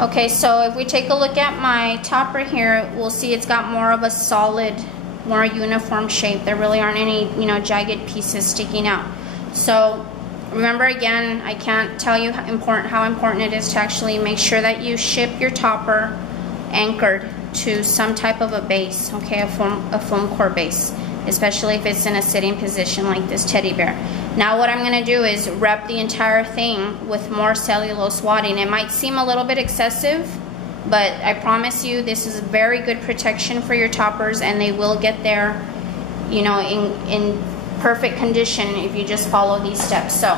Okay, so if we take a look at my topper here, we'll see it's got more of a solid, more uniform shape. There really aren't any, jagged pieces sticking out. So remember, again, I can't tell you how important it is to actually make sure that you ship your topper anchored to some type of a base, okay, a foam core base, especially if it's in a sitting position like this teddy bear. Now what I'm going to do is wrap the entire thing with more cellulose wadding. It might seem a little bit excessive, but I promise you this is very good protection for your toppers, and they will get there, in perfect condition if you just follow these steps. So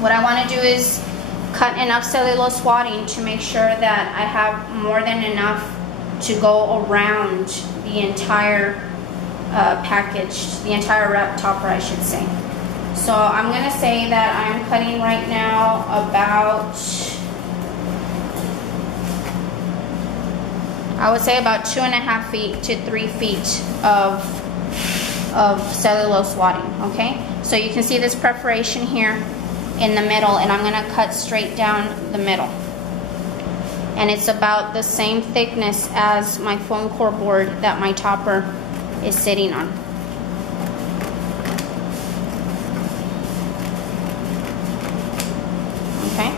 what I want to do is cut enough cellulose wadding to make sure that I have more than enough to go around the entire package, the entire wrap topper, I should say. So I'm going to say that I'm cutting right now about, I would say about 2.5 feet to 3 feet of cellulose wadding, okay? So you can see this perforation here in the middle, and I'm going to cut straight down the middle. And it's about the same thickness as my foam core board that my topper is sitting on. Okay?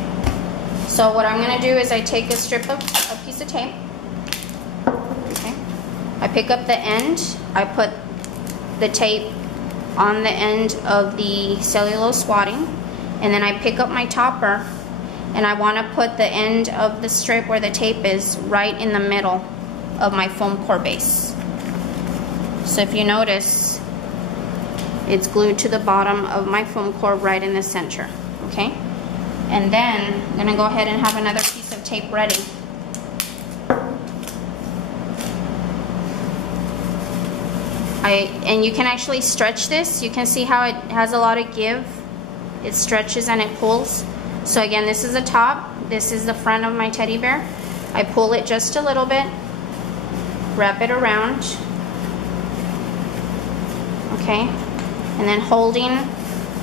So what I'm going to do is I take a piece of tape. Okay? I pick up the end. I put the tape on the end of the cellulose wadding, and then I pick up my topper, and I want to put the end of the strip where the tape is right in the middle of my foam core base. So if you notice, it's glued to the bottom of my foam core right in the center, okay? And then I'm going to go ahead and have another piece of tape ready. And you can actually stretch this. You can see how it has a lot of give. It stretches and it pulls. So again, this is the top, this is the front of my teddy bear. I pull it just a little bit, wrap it around, okay? And then holding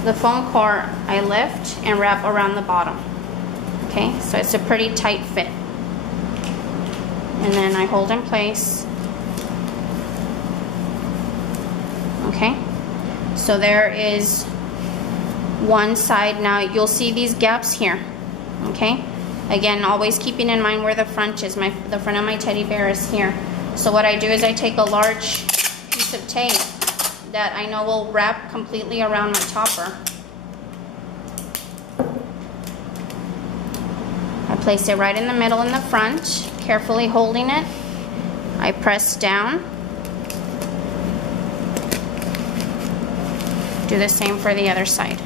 the foam core, I lift and wrap around the bottom, okay? So it's a pretty tight fit. And then I hold in place. Okay, so there is one side. Now you'll see these gaps here, okay? Again, always keeping in mind where the front is. The front of my teddy bear is here. So what I do is I take a large piece of tape that I know will wrap completely around my topper. I place it right in the middle in the front, carefully holding it. I press down. Do the same for the other side.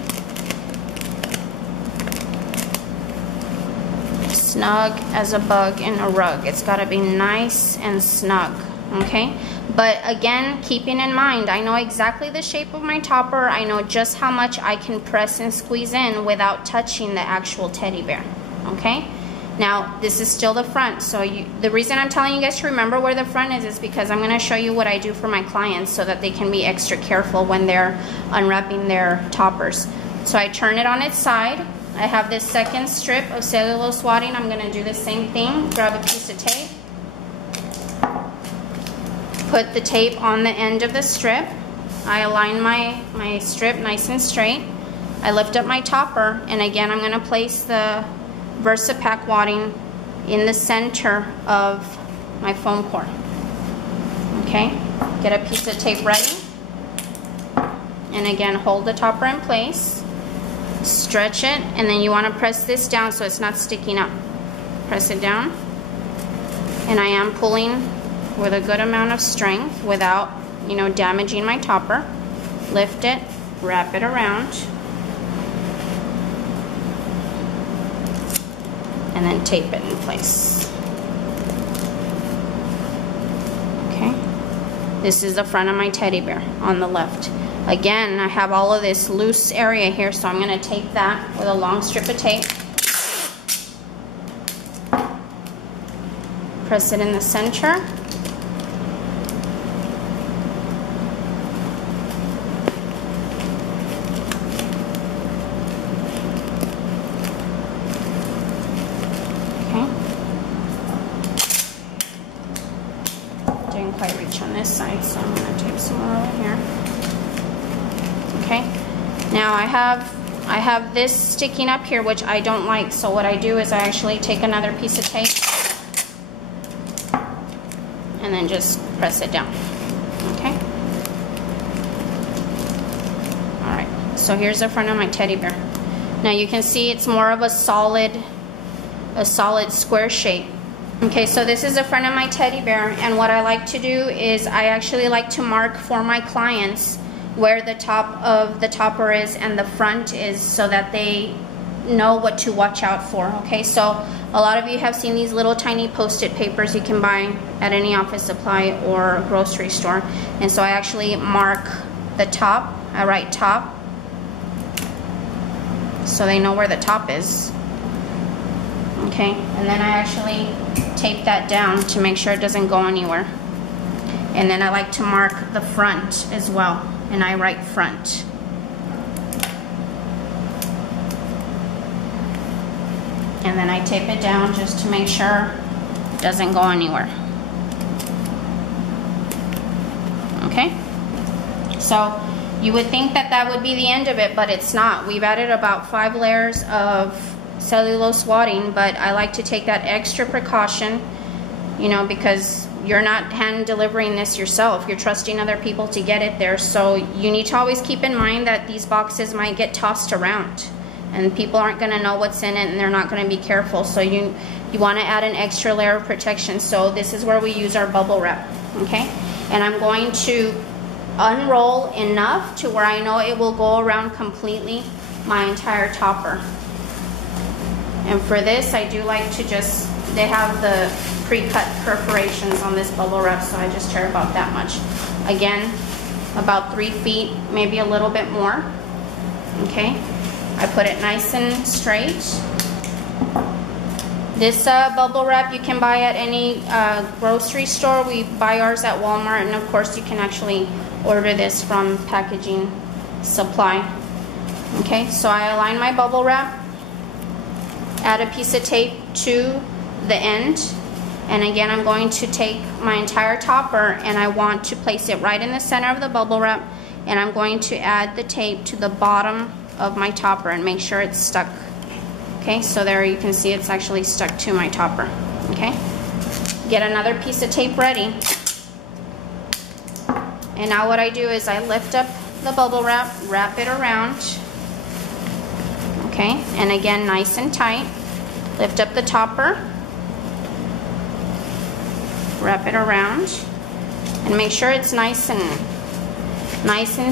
Snug as a bug in a rug. It's got to be nice and snug, okay? But again, keeping in mind, I know exactly the shape of my topper. I know just how much I can press and squeeze in without touching the actual teddy bear, okay? Now, this is still the front, so the reason I'm telling you guys to remember where the front is because I'm going to show you what I do for my clients so that they can be extra careful when they're unwrapping their toppers. So I turn it on its side. I have this second strip of cellulose wadding. I'm going to do the same thing. Grab a piece of tape. Put the tape on the end of the strip. I align my strip nice and straight. I lift up my topper, and again I'm going to place the VersaPack wadding in the center of my foam core. Okay, get a piece of tape ready, and again hold the topper in place, stretch it, and then you want to press this down so it's not sticking up. Press it down, and I am pulling with a good amount of strength without, damaging my topper. Lift it, wrap it around, and then tape it in place. Okay, this is the front of my teddy bear on the left. Again, I have all of this loose area here, so I'm going to tape that with a long strip of tape. Press it in the center. Okay, now I have this sticking up here, which I don't like, so what I do is I actually take another piece of tape and then just press it down. Okay. Alright, so here's the front of my teddy bear. Now you can see it's more of a solid square shape. Okay, so this is the front of my teddy bear, and what I like to do is I actually like to mark for my clients where the top of the topper is and the front is, so that they know what to watch out for. Okay, so a lot of you have seen these little tiny post-it papers you can buy at any office supply or grocery store, and so I actually mark the top. I write top so they know where the top is. Okay, and then I actually tape that down to make sure it doesn't go anywhere. And then I like to mark the front as well, and I write front. And then I tape it down just to make sure it doesn't go anywhere. Okay, so you would think that that would be the end of it, but it's not. We've added about 5 layers of cellulose wadding, but I like to take that extra precaution, you know, because you're not hand delivering this yourself. You're trusting other people to get it there, so you need to always keep in mind that these boxes might get tossed around and people aren't going to know what's in it, and they're not going to be careful, so you want to add an extra layer of protection. So this is where we use our bubble wrap. Okay, and I'm going to unroll enough to where I know it will go around completely my entire topper. And for this, I do like to just, they have the pre-cut perforations on this bubble wrap, so I just care about that much. Again, about 3 feet, maybe a little bit more. Okay, I put it nice and straight. This bubble wrap you can buy at any grocery store. We buy ours at Walmart, and of course you can actually order this from Packaging Supply. Okay, so I align my bubble wrap, add a piece of tape to the end, and again I'm going to take my entire topper and I want to place it right in the center of the bubble wrap, and I'm going to add the tape to the bottom of my topper and make sure it's stuck. Okay, so there you can see it's actually stuck to my topper. Okay, get another piece of tape ready, and now what I do is I lift up the bubble wrap, wrap it around. Okay, and again nice and tight. Lift up the topper, wrap it around, and make sure it's nice and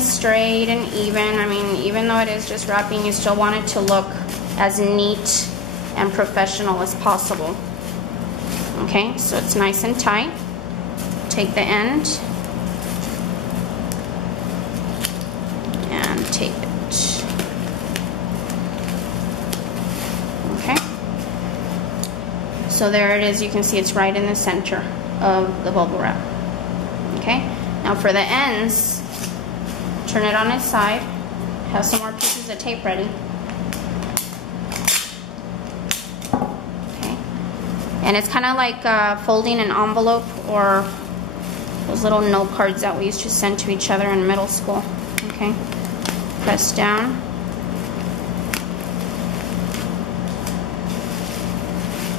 straight and even. I mean, even though it is just wrapping, you still want it to look as neat and professional as possible. Okay, so it's nice and tight. Take the end and tape it. Okay, so there it is. You can see it's right in the center of the bubble wrap. Okay, now for the ends, turn it on its side, have some more pieces of tape ready. Okay, and it's kind of like folding an envelope or those little note cards that we used to send to each other in middle school. Okay, press down.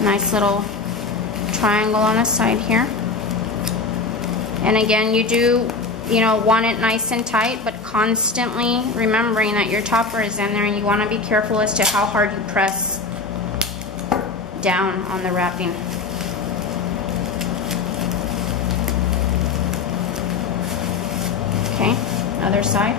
Nice little triangle on the side here. And again, you do, you know, want it nice and tight, but constantly remembering that your topper is in there, and you want to be careful as to how hard you press down on the wrapping. Okay, other side.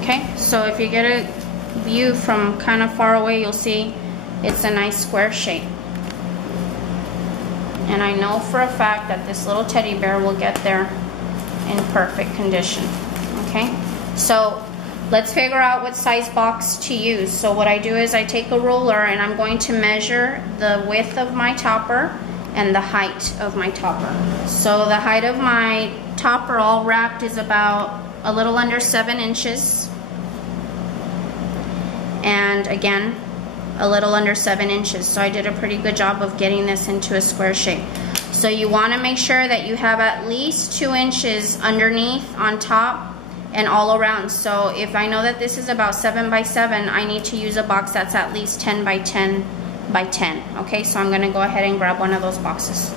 Okay, so if you get a view from kind of far away, you'll see it's a nice square shape. And I know for a fact that this little teddy bear will get there in perfect condition. Okay, so let's figure out what size box to use. So what I do is I take a ruler and I'm going to measure the width of my topper and the height of my topper. So the height of my topper all wrapped is about a little under 7 inches. And again, a little under 7 inches. So I did a pretty good job of getting this into a square shape. So you want to make sure that you have at least 2 inches underneath, on top, and all around. So if I know that this is about 7 by 7, I need to use a box that's at least 10 by 10 by 10. Okay, so I'm going to go ahead and grab one of those boxes.